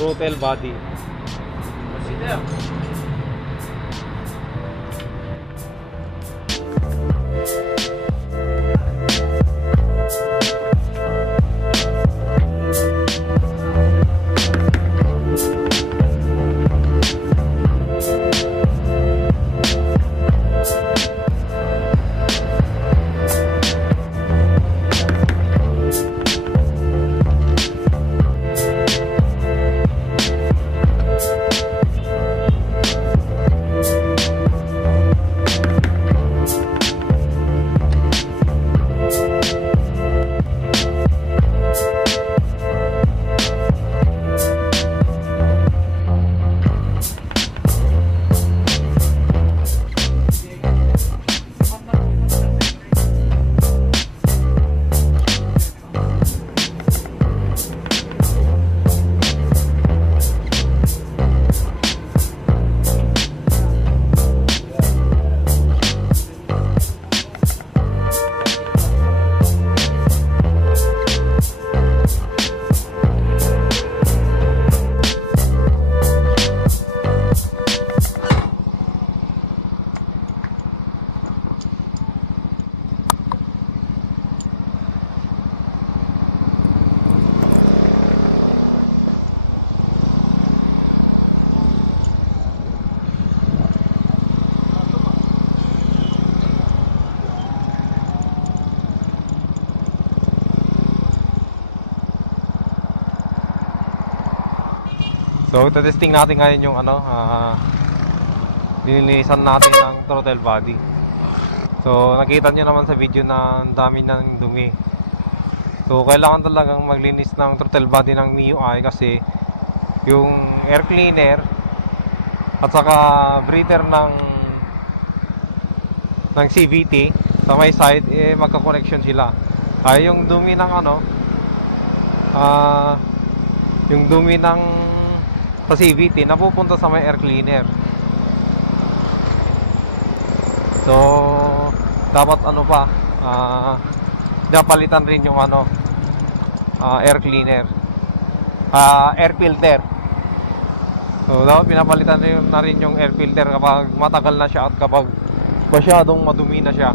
Throttle body. So, testing natin ngayon yung lininisan natin ng throttle body. So, nakita nyo naman sa video na ang dami ng dumi. So, kailangan talagang maglinis ng throttle body ng MIUI kasi yung air cleaner at saka breather ng CVT sa may side, magka-connection sila. Kaya yung dumi ng yung dumi ng sa CVT napupunta sa may air cleaner. So dapat ano pa, napalitan rin yung ano, air cleaner, air filter. So dapat pinapalitan na rin yung air filter kapag matagal na siya at kapag masyadong madumi na siya.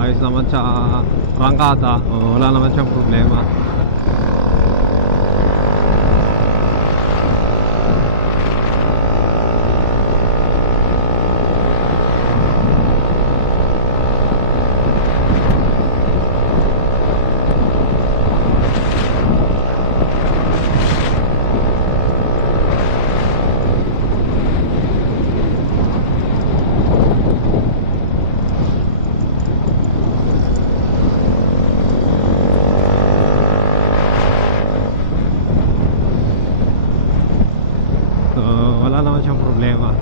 Ayos naman siya rangkada, wala naman siyang problema. Wala naman siyang problema.